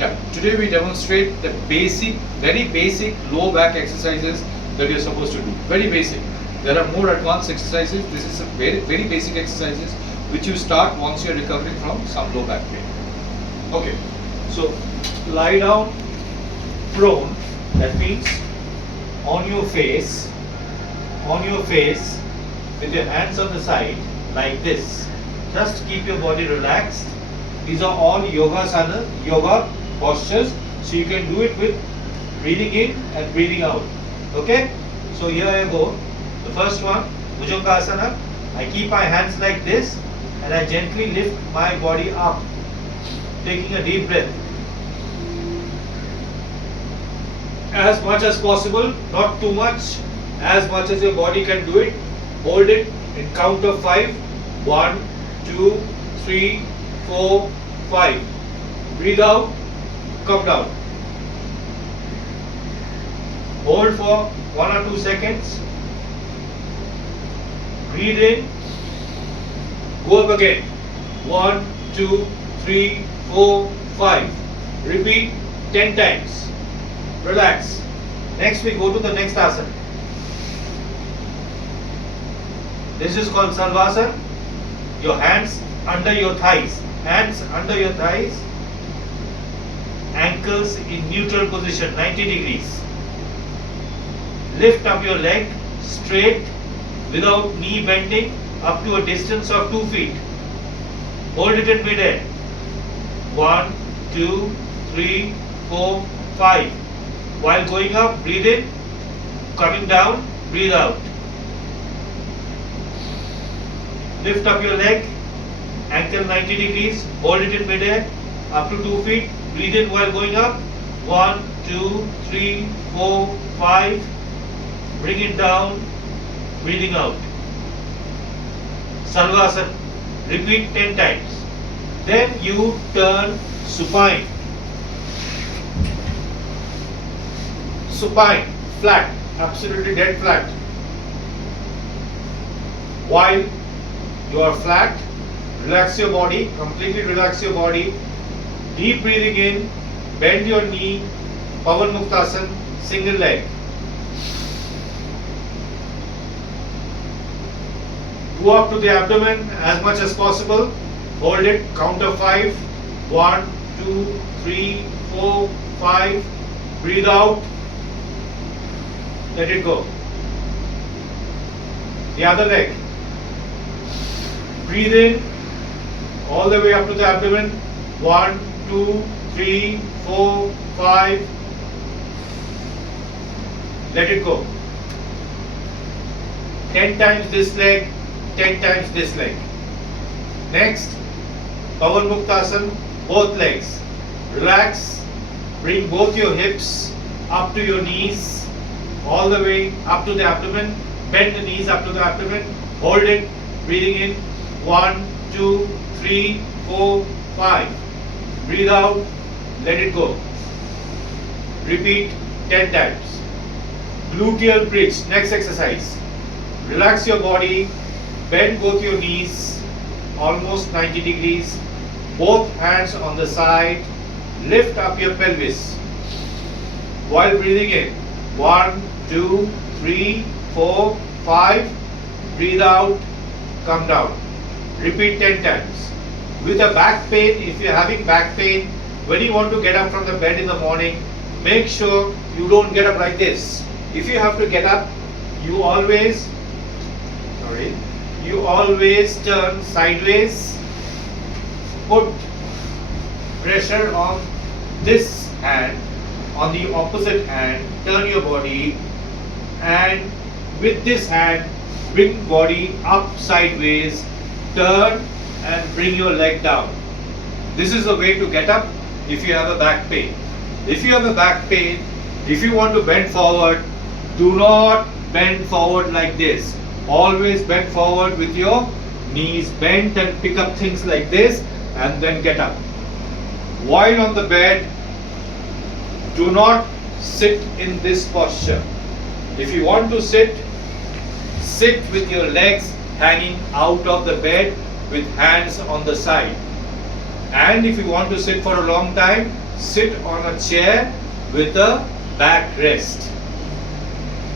Yeah, today we demonstrate the basic, very basic low back exercises that you're supposed to do. Very basic. There are more advanced exercises. This is a very basic exercises which you start once you're recovering from some low back pain. Okay, so lie down prone, that means on your face with your hands on the side like this. Just keep your body relaxed. These are all yoga postures, so you can do it with breathing in and breathing out. Okay, so here I go. The first one, Bhujangasana. I keep my hands like this and I gently lift my body up, taking a deep breath. As much as possible, not too much, as much as your body can do it. Hold it in count of 5. 1, 2, 3, 4, 5. Breathe out, come down. Hold for 1 or 2 seconds. Breathe in, go up again. 1, 2, 3, 4, 5. Repeat 10 times. Relax. Next we go to the next asana. This is called Salvasana. Your hands under your thighs. Hands under your thighs. Ankles in neutral position, 90 degrees. Lift up your leg straight without knee bending up to a distance of 2 feet. Hold it in mid-air. 1, 2, 3, 4, 5. While going up, breathe in. Coming down, breathe out. Lift up your leg, ankle 90 degrees, hold it in mid-air, up to 2 feet, breathe in while going up. 1, 2, 3, 4, 5. Bring it down, breathing out. Salvasana. Repeat 10 times. Then you turn supine. Supine, flat, absolutely dead flat. While you are flat, relax your body, completely relax your body. Deep breathing in, bend your knee, Pavan Muktasana, single leg. Go up to the abdomen as much as possible. Hold it, count of 5. 1, 2, 3, 4, 5. Breathe out. Let it go. The other leg. Breathe in all the way up to the abdomen. 1, 2, 3, 4, 5. Let it go. 10 times this leg, 10 times this leg. Next, Pavan Muktasana, both legs. Relax. Bring both your hips up to your knees, all the way up to the abdomen. Bend the knees up to the abdomen. Hold it. Breathing in. 1, 2, 3, 4, 5. Breathe out. Let it go. Repeat 10 times. Gluteal bridge. Next exercise. Relax your body. Bend both your knees almost 90 degrees. Both hands on the side. Lift up your pelvis. While breathing in. 1, 2, 3, 4, 5. Breathe out. Come down. Repeat 10 times. With a back pain, if you're having back pain, when you want to get up from the bed in the morning, make sure you don't get up like this. If you have to get up, you always turn sideways. Put pressure on this hand, on the opposite hand, turn your body, and with this hand bring body up sideways, turn and bring your leg down. This is the way to get up if you have a back pain. If you have a back pain, if you want to bend forward, do not bend forward like this. Always bend forward with your knees bent and pick up things like this and then get up. While on the bed, do not sit in this posture. If you want to sit, sit with your legs hanging out of the bed with hands on the side. And if you want to sit for a long time, sit on a chair with a back rest.